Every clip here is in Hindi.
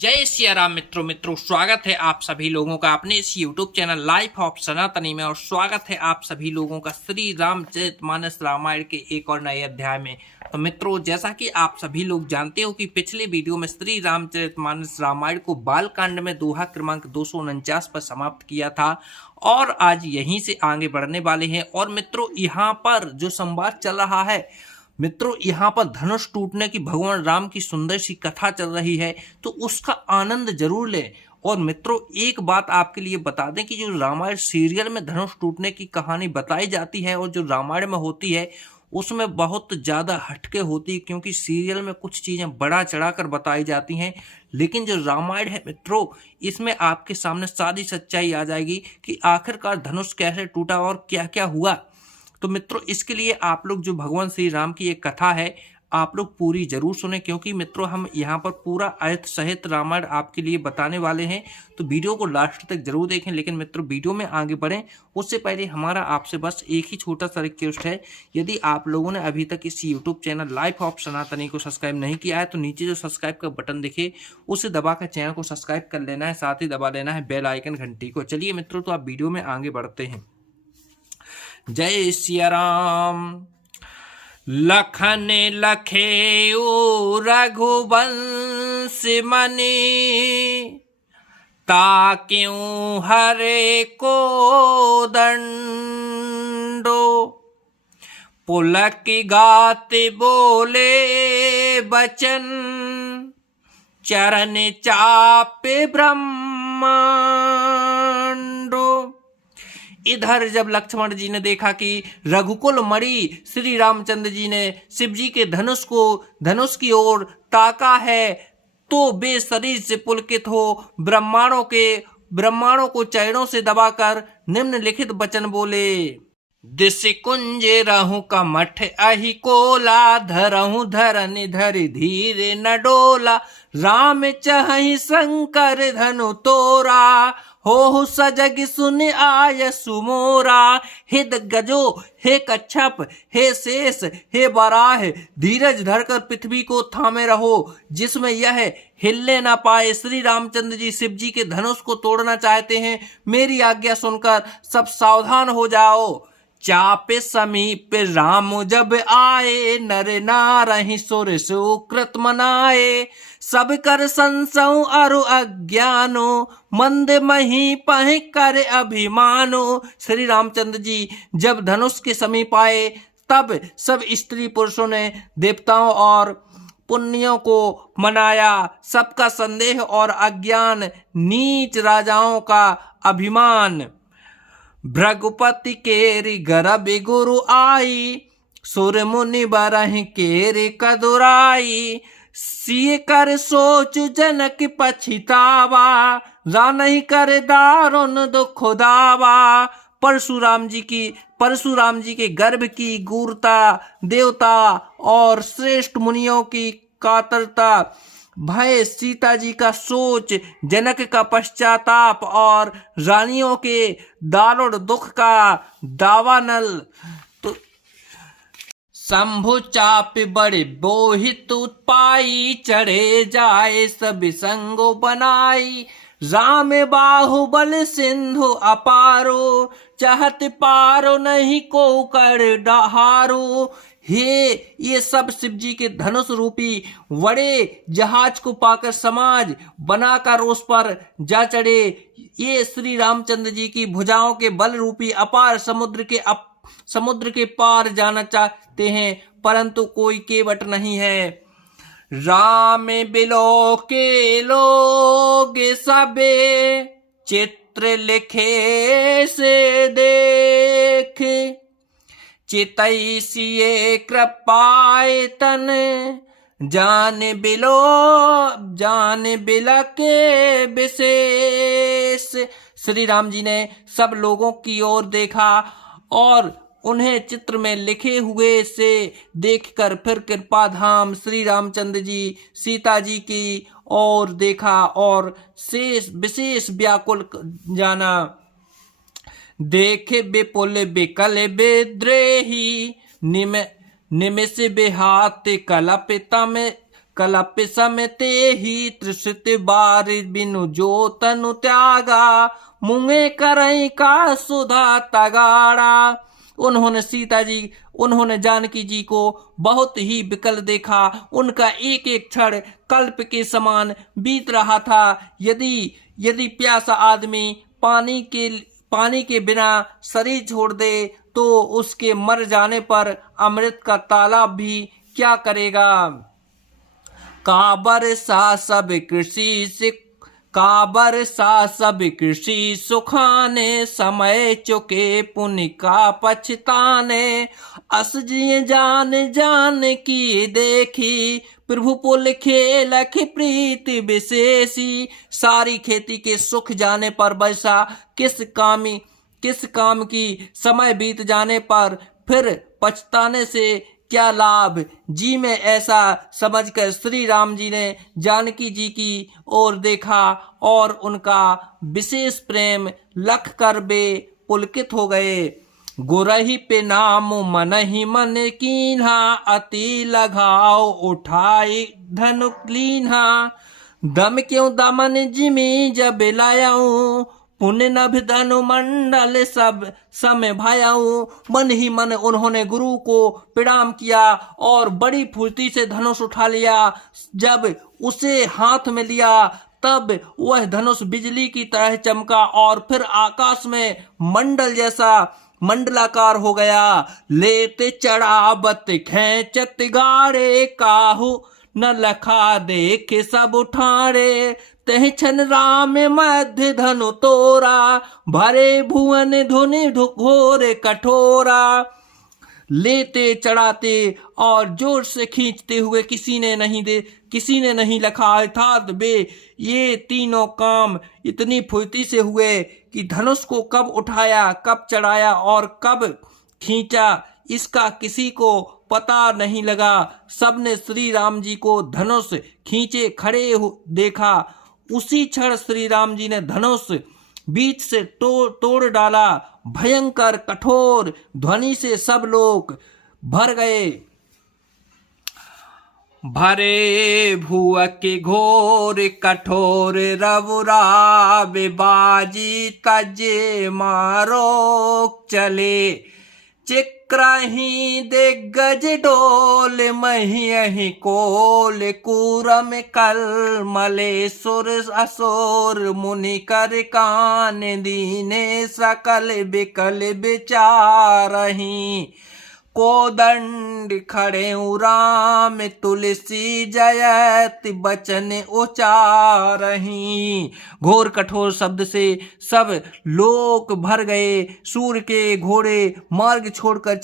जय सिया राम मित्रों स्वागत है आप सभी लोगों का अपने इस YouTube चैनल लाइफ ऑफ सनातनी में। और स्वागत है आप सभी लोगों का श्री रामचरितमानस रामायण के एक और नए अध्याय में। तो मित्रों, जैसा कि आप सभी लोग जानते हो कि पिछले वीडियो में श्री रामचरितमानस रामायण को बालकांड में दोहा क्रमांक 249 पर समाप्त किया था और आज यहीं से आगे बढ़ने वाले हैं। और मित्रों, यहाँ पर जो संवाद चल रहा है मित्रों, यहाँ पर धनुष टूटने की भगवान राम की सुंदर सी कथा चल रही है, तो उसका आनंद जरूर लें। और मित्रों, एक बात आपके लिए बता दें कि जो रामायण सीरियल में धनुष टूटने की कहानी बताई जाती है और जो रामायण में होती है उसमें बहुत ज़्यादा हटके होती है, क्योंकि सीरियल में कुछ चीज़ें बढ़ा चढ़ा कर बताई जाती हैं। लेकिन जो रामायण है मित्रों, इसमें आपके सामने सारी सच्चाई आ जाएगी कि आखिरकार धनुष कैसे टूटा और क्या क्या हुआ। तो मित्रों, इसके लिए आप लोग जो भगवान श्री राम की एक कथा है आप लोग पूरी जरूर सुने, क्योंकि मित्रों हम यहाँ पर पूरा अर्थ सहित रामायण आपके लिए बताने वाले हैं। तो वीडियो को लास्ट तक जरूर देखें। लेकिन मित्रों, वीडियो में आगे बढ़ें उससे पहले हमारा आपसे बस एक ही छोटा सा रिक्वेस्ट है। यदि आप लोगों ने अभी तक इस यूट्यूब चैनल लाइफ ऑफ सनातनी को सब्सक्राइब नहीं किया है तो नीचे जो सब्सक्राइब का बटन दिखे उसे दबाकर चैनल को सब्सक्राइब कर लेना है, साथ ही दबा लेना है बेल आइकन घंटी को। चलिए मित्रों, तो आप वीडियो में आगे बढ़ते हैं। जय सिया राम। लखन लखेऊ रघुवंश मनि, ताक्यों हरे को दंडो। पुलक गाते बोले बचन, चरण चापे ब्रह्मांडो। इधर जब लक्ष्मण जी ने देखा कि रघुकुल मणि श्री रामचंद्र जी ने शिव जी के धनुष की ओर ताका है, तो बेशरीर से पुलकित हो ब्रह्मांडों को चरणों से दबाकर निम्नलिखित वचन बोले। दिस कुंज रहूं का मठ अहि कोला, धरहूं धरन धरि धीरे न डोला। राम चहि शंकर धनु तोरा, हो सजग सुन आय सुमोरा। हे गजो, हे कच्छप, हे शेष, हे बराह, धीरज धरकर पृथ्वी को थामे रहो, जिसमें यह हिलने ना पाए। श्री रामचंद्र जी शिव जी के धनुष को तोड़ना चाहते हैं। मेरी आज्ञा सुनकर सब सावधान हो जाओ। चापे समीप राम जब आए, नर नारहि सुर सुकृत मनाए। सब कर संसौ अरु अज्ञानो, मंद मही पह कर अभिमानो। श्री रामचंद्र जी जब धनुष के समीप आए तब सब स्त्री पुरुषों ने देवताओं और पुण्यों को मनाया। सबका संदेह और अज्ञान, नीच राजाओं का अभिमान। भृगुपति केरि गर्भ गुरु आई, सुर मुनि बरहि केरि कदुराई। सिय कर सोच जनक पछितावा, जानहि कर दारुण दुख दावा। परशुराम जी के गर्भ की गूरता, देवता और श्रेष्ठ मुनियों की कातरता, भय, सीता जी का सोच, जनक का पश्चाताप और रानियों के दारुण दुख का दावानल। तो शंभु चाप बड़े बोहित उत्पाई, चढ़े जाए सब संगो बनाई। राम बाहुबल सिंधु अपारो, चाहत पारो नहीं को कर डहारो। हे, ये सब शिव जी के धनुष रूपी बड़े जहाज को पाकर समाज बनाकर उस पर जा चढ़े। ये श्री रामचंद्र जी की भुजाओं के बल रूपी अपार समुद्र के पार जाना चाहते हैं, परंतु कोई केवट नहीं है। राम बिलो के लोग सबे, चित्र लिखे से देख। चितई सिए कृपाए तन, जान बिलक विशेष। श्री राम जी ने सब लोगों की ओर देखा और उन्हें चित्र में लिखे हुए से देखकर फिर कृपा धाम श्री रामचंद्र जी सीता जी की ओर देखा और विशेष व्याकुल जाना। देखे विपुल बिकल विद्रेही, निमिष बेहात कलपितम कलप समते ही त्रिषित बार बिनु जो तनु त्यागा मुंगे करई का सुधा तगाड़ा। उन्होंने जानकी जी को बहुत ही विकल देखा। उनका एक एक क्षण कल्प के समान बीत रहा था। यदि प्यासा आदमी पानी के बिना शरीर छोड़ दे तो उसके मर जाने पर अमृत का तालाब भी क्या करेगा। काबर सा सब कृषि सुखाने समय चुके पुण्य का पछताने। अस जिये जान की देखी प्रभु पुल खेलख प्रीति विशेषी। सारी खेती के सुख जाने पर वैसा किस काम की समय बीत जाने पर फिर पछताने से क्या लाभ। जी में ऐसा समझकर श्री राम जी ने जानकी जी की ओर देखा और उनका विशेष प्रेम लख कर वे पुलकित हो गए। गुरही पे नाम मन ही मन कीन्हा अति लगाओ उठाई धनुक लीन्हा। दम क्यों दमन जिमी जब लायाऊं पुण्य नभ धनु मंडल सब समय भायाऊं। मन ही मन उन्होंने गुरु को प्रणाम किया और बड़ी फुर्ती से धनुष उठा लिया। जब उसे हाथ में लिया तब वह धनुष बिजली की तरह चमका और फिर आकाश में मंडल जैसा मंडलाकार हो गया। लेते चढ़ावत खेचत गाड़े काहू न लखा देखे सब उठाड़े। तह छन राम मध्य धनु तोरा भरे भुवन धुनि घोर कठोरा। लेते चढ़ाते और जोर से खींचते हुए किसी ने नहीं लखा। अर्थात वे ये तीनों काम इतनी फुर्ती से हुए कि धनुष को कब उठाया, कब चढ़ाया और कब खींचा इसका किसी को पता नहीं लगा। सबने श्री राम जी को धनुष खींचे खड़े देखा। उसी क्षण श्री राम जी ने धनुष बीच से तोड़ डाला। भयंकर कठोर ध्वनि से सब लोग भर गए। भरे भुआ के घोर कठोर रवुरा बाजी तजे मारो चले। चिक्रही दिग्गज डोल मही कोल कूरम कल मले सुर असुर मुनि कर कान दीने सकल बिकल विचारही। कोदंड खड़े राम तुलसी जयति बचन उचारही। घोर कठोर शब्द से सब लोग भर गए। सूर्य के घोड़े मार्ग छोड़कर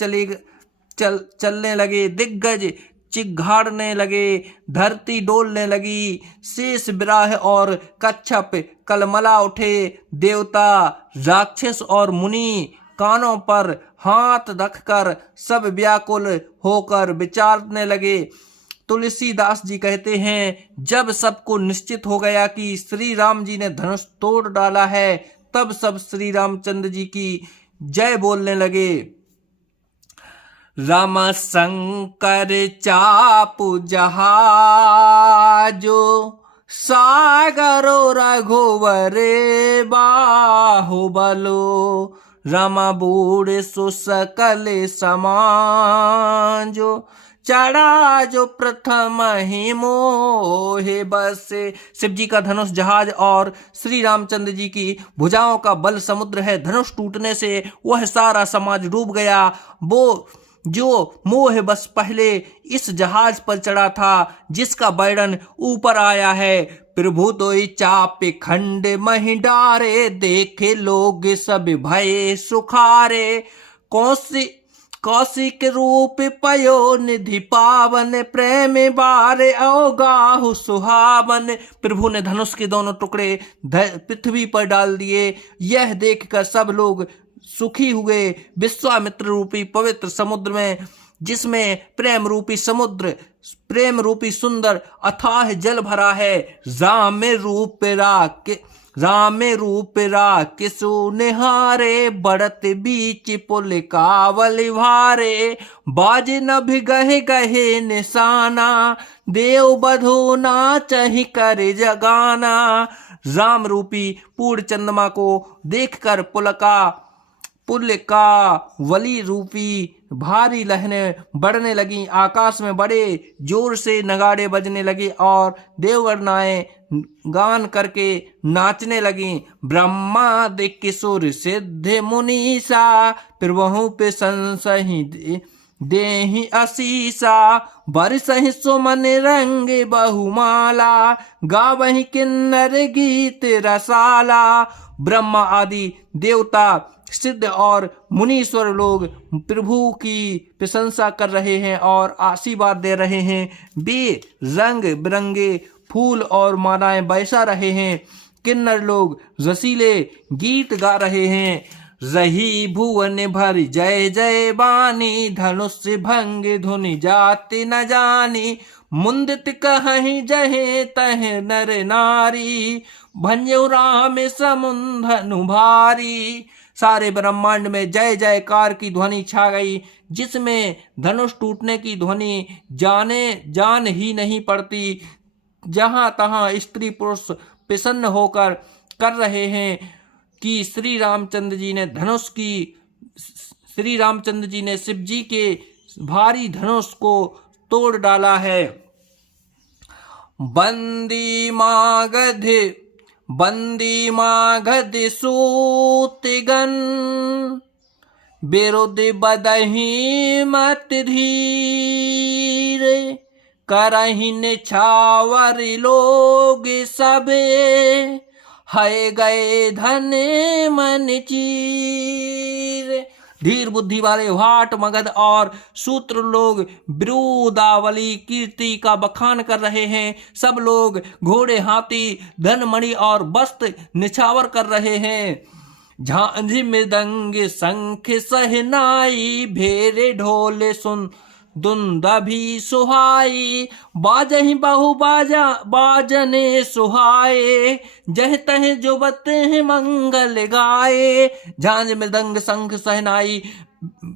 चलने लगे। दिग्गज चिघाड़ने लगे, धरती डोलने लगी। शेष विराह और कच्छप कलमला उठे। देवता राक्षस और मुनि कानों पर हाथ रखकर सब व्याकुल होकर विचारने लगे। तुलसीदास जी कहते हैं, जब सबको निश्चित हो गया कि श्री राम जी ने धनुष तोड़ डाला है तब सब श्री रामचंद्र जी की जय बोलने लगे। राम शंकर चापु जहाजो सागरो रघुवरे बाहुबलो। रमा बूढ़ सुसकल समाजो चढ़ा जो प्रथम ही मोहे बस। शिव जी का धनुष जहाज और श्री रामचंद्र जी की भुजाओं का बल समुद्र है। धनुष टूटने से वह सारा समाज डूब गया। वो जो मोह बस पहले इस जहाज पर चढ़ा था जिसका बैरन ऊपर आया है। प्रभु तो चापे खंड मही डारे देखे लोग सब भय सुखारे। कौशिक रूप पयो निधि पावन प्रेम बारे अवगाहु सुहावन। प्रभु ने धनुष के दोनों टुकड़े पृथ्वी पर डाल दिए। यह देखकर सब लोग सुखी हुए। विश्वामित्र रूपी पवित्र समुद्र में, जिसमें प्रेम रूपी सुंदर अथाह जल भरा है, राम रूप राम रूप राकिसु निहारे, बढ़त बीच पुल कावल भारे, बाज नभ गहे गहे निशाना, देव बधु नाचहि कर जगाना। राम रूपी पूर्ण चंद्रमा को देखकर पुल का वली रूपी भारी लहरें बढ़ने लगी। आकाश में बड़े जोर से नगाड़े बजने लगे और देवगणनाएं गान करके नाचने लगी। ब्रह्मादि किशोर सिद्ध मुनीसा, प्रभु पे संसहि देहि असीसा, बरसहि सुमन रंग बहुमाला, गावहि किन्नर गीत रसाला। ब्रह्मा आदि देवता सिद्ध और मुनीश्वर लोग प्रभु की प्रशंसा कर रहे हैं और आशीर्वाद दे रहे हैं। वे रंग बिरंगे फूल और मालाएं बरसा रहे हैं। किन्नर लोग रसीले गीत गा रहे हैं। रही भुवन भर जय जय बानी, धनुष भंग धुनि जाति न जानी, मुंदित कहीं जहे तह नर नारी, भंजो राम समुंधनु भारी। सारे ब्रह्मांड में जय जयकार की ध्वनि छा गई, जिसमें धनुष टूटने की ध्वनि जान ही नहीं पड़ती। जहां तहां स्त्री पुरुष प्रसन्न होकर कर रहे हैं कि श्री रामचंद्र जी ने शिव जी के भारी धनुष को तोड़ डाला है। बंदी मागध सूतिगन, विरुद्ध बदही मत धीर, करहि निछावर लोग सबे, है गए धन मन चीर। धीर बुद्धि वाले भाट मगध और सूत्र लोग बिरुदावली कीर्ति का बखान कर रहे हैं। सब लोग घोड़े हाथी धन मणि और वस्त्र निछावर कर रहे हैं। झांझ मृदंग शंख सहनाई, भेरे ढोल सुन दुंदभी सुहाई, बाजहि बहु बाजने सुहाए, जह तह जो बते मंगल गाए। झांझ मृदंग शंख सहनाई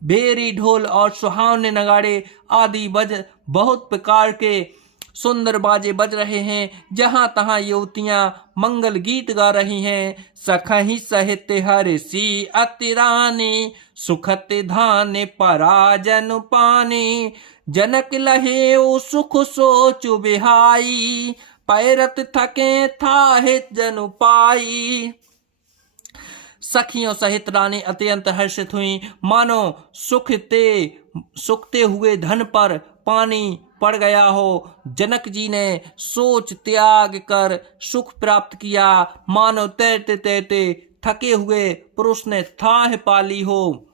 बेरी ढोल और सुहावने नगाड़े आदि बहुत प्रकार के सुंदर बाजे बज रहे हैं। जहां तहां युवतियां मंगल गीत गा रही हैं। सखहि सहित हर्षि अति रानी, सुखत धान पराजन पानी, जनक लहे ओ सुख सोचु बिहाई, पैरत थके थाहे जनु पाई। सखियों सहित रानी अत्यंत हर्षित हुई, मानो सुखते हुए धन पर पानी पड़ गया हो। जनक जी ने सोच त्याग कर सुख प्राप्त किया, मानो तैरते तैरते थके हुए पुरुष ने थाह पाली हो।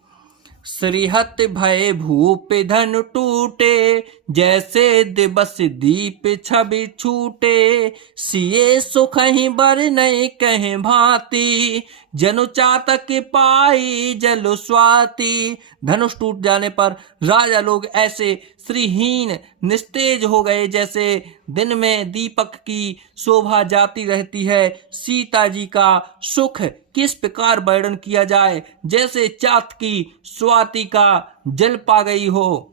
श्रीहत भय भूप धन टूटे, जैसे दिवस दीप छवि छूटे, सिए सुख ही बर नहीं कहे भांति, जनु चातक पाई जल स्वाति। धनुष टूट जाने पर राजा लोग ऐसे श्रीहीन निस्तेज हो गए जैसे दिन में दीपक की शोभा जाती रहती है। सीता जी का सुख किस प्रकार वर्णन किया जाए, जैसे चात की स्वाति का जल पा गई हो।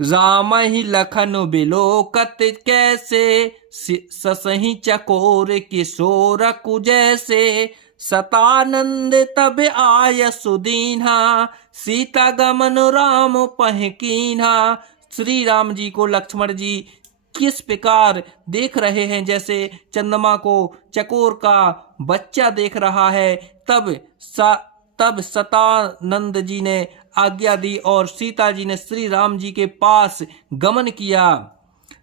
राम ही लखन बिलोकत कैसे, ससही चकोर किशोर कुजैसे, सतानंद तब आय सुदीन्हा, सीता गमन राम पहकीन्हा। श्री राम जी को लक्ष्मण जी किस प्रकार देख रहे हैं, जैसे चंद्रमा को चकोर का बच्चा देख रहा है। तब सतानंद जी ने आज्ञा दी और सीता जी ने श्री राम जी के पास गमन किया।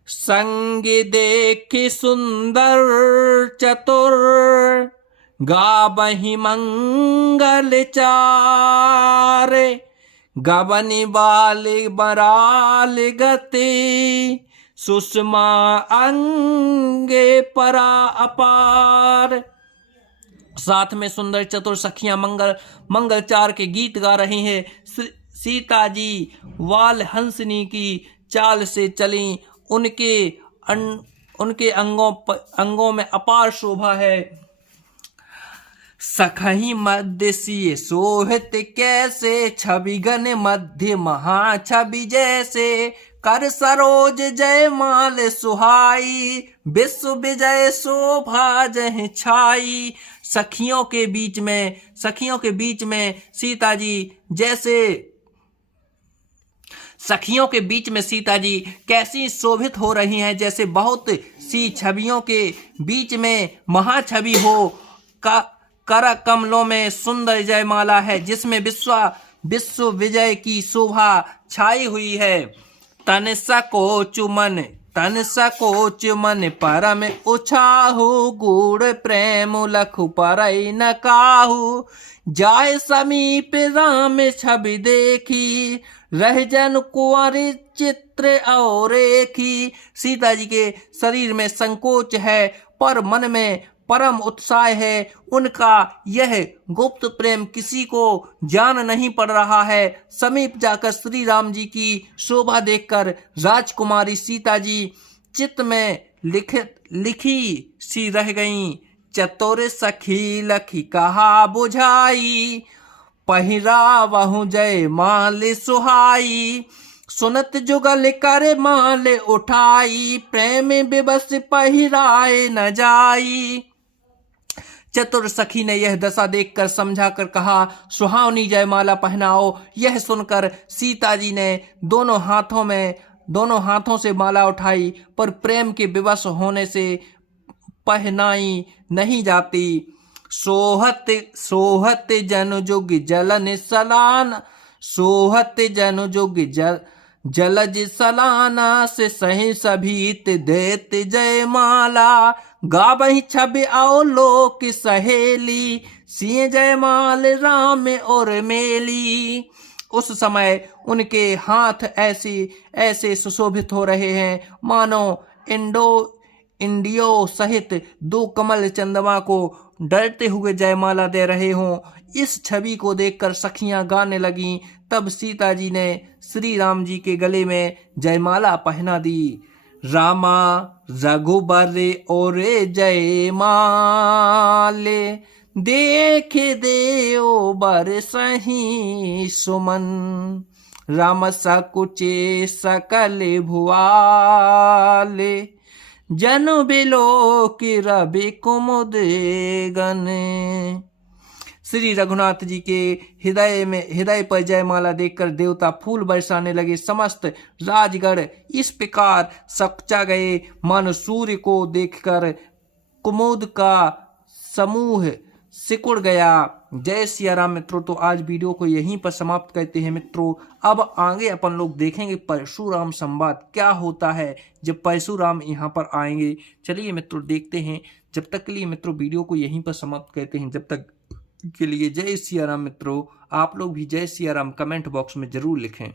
संग देख सुंदर चतुर, गावहि मंगल चारे, गबनि बाल बराल गति, सुषमा अंगे परा अपार। साथ में सुंदर चतुर सखियां मंगलचार के गीत गा रही हैं। सीता जी वाल हंसनी की चाल से चली, उनके अंगों में अपार शोभा है। सखहि मध्य सिय सोहित कैसे, छवि गण मध्य महा छवि जैसे, कर सरोज जय माल सुहाई, विश्व विजय शोभा जह छाई। सखियों के बीच में सीता जी जैसे, सखियों के बीच में सीता जी कैसी शोभित हो रही हैं, जैसे बहुत सी छवियों के बीच में महाछवि हो। कर कमलों में सुंदर जयमाला है, जिसमें विश्व विजय की शोभा छाई हुई है। तन सकोच मन परम उछाहु, गूढ़ प्रेम लखु परई न काहू। जाय समीप राम छवि देखी, रह जन कुंवर चित्र और रेखी। सीता जी के शरीर में संकोच है पर मन में परम उत्साह है। उनका यह गुप्त प्रेम किसी को जान नहीं पड़ रहा है। समीप जाकर श्री राम जी की शोभा देखकर राजकुमारी सीता जी चित्त में लिखी सी रह गईं। चतुर सखी लखी कहा बुझाई, पहिरावहु जय माल सुहाई। सुनत जुगल कर माल उठाई, प्रेम विवश पहिराए न जाई। चतुर सखी ने यह दशा देखकर समझाकर कहा, सुहावनी जयमाला पहनाओ। यह सुनकर सीता जी ने दोनों हाथों से माला उठाई, पर प्रेम के विवश होने से पहनाई नहीं जाती। सोहत जन जुग जलन सलान, सोहत जन जुग जलज सलाना। से सही सभीत देत जयमाला, गावहि छवि आओ लोक सहेली। सिय जयमाल राम और मेली। उस समय उनके हाथ ऐसे सुशोभित हो रहे हैं मानो इंडियो सहित दो कमल चंद्रमा को डरते हुए जयमाला दे रहे हों। इस छवि को देखकर सखियां गाने लगीं। तब सीता जी ने श्री राम जी के गले में जयमाला पहना दी। रामा रघुबर और जयमाले, देख देओ बर सही सुमन। राम सकुचे सकल भुआले, जनु बिलो की रवि कुमुद गन। श्री रघुनाथ जी के हृदय पर जयमाला देखकर देवता फूल बरसाने लगे। समस्त राजगढ़ इस प्रकार सचा गए मानो सूर्य को देखकर कुमुद का समूह सिकुड़ गया। जय सिया राम। मित्रों, तो आज वीडियो को यहीं पर समाप्त करते हैं मित्रों। अब आगे अपन लोग देखेंगे परशुराम संवाद क्या होता है जब परशुराम यहाँ पर आएंगे। चलिए मित्रों देखते हैं। जब तक के लिए मित्रों वीडियो को यहीं पर समाप्त करते हैं। जब तक के लिए जय सिया राम। मित्रों आप लोग भी जय सिया राम कमेंट बॉक्स में जरूर लिखें।